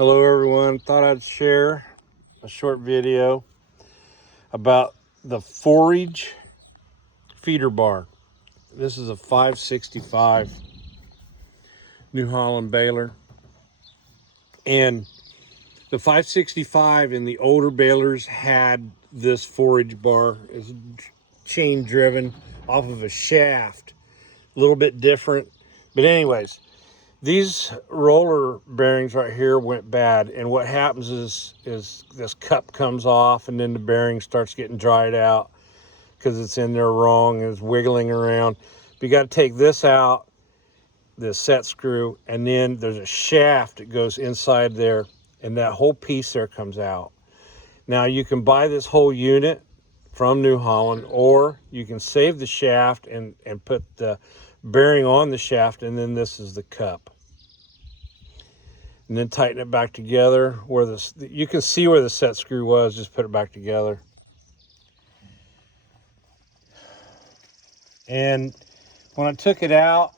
Hello everyone, thought I'd share a short video about the Forage feeder bar. This is a 565 New Holland Baler, and the 565 and the older balers had this Forage bar. It's chain driven off of a shaft, a little bit different, but anyways, these roller bearings right here went bad, and what happens is this cup comes off, and then the bearing starts getting dried out because it's in there wrong and it's wiggling around. But you got to take this out, this set screw, and then there's a shaft that goes inside there, and that whole piece there comes out. Now you can buy this whole unit from New Holland, or you can save the shaft and put the bearing on the shaft, and then this is the cup. And then tighten it back together where this, you can see where the set screw was, just put it back together. And when I took it out,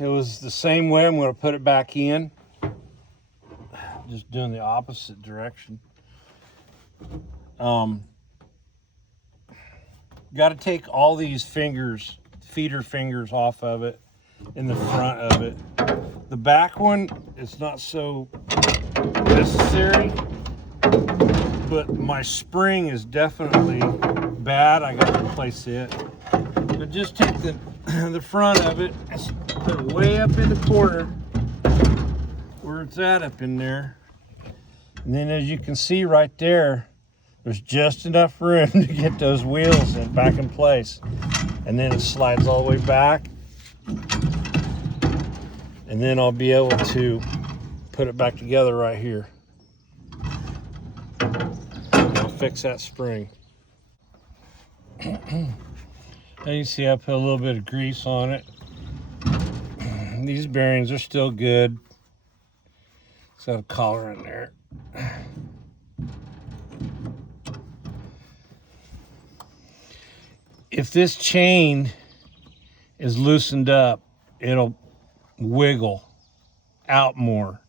it was the same way. I'm going to put it back in, just doing the opposite direction. Got to take all these fingers, feeder fingers, off of it, in the front of it. The back one is not so necessary, but my spring is definitely bad. I got to replace it. But just take the front of it and put it way up in the corner where it's at, up in there. And then as you can see right there, there's just enough room to get those wheels back in place. And then it slides all the way back. And then I'll be able to put it back together right here. I'll fix that spring. Now you see I put a little bit of grease on it. These bearings are still good. It's got a collar in there. If this chain is loosened up, it'll wiggle out more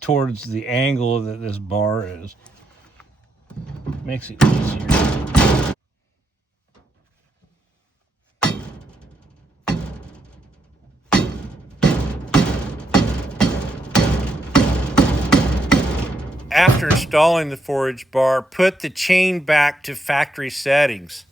towards the angle that this bar is. Makes it easier. After installing the Forage bar, put the chain back to factory settings.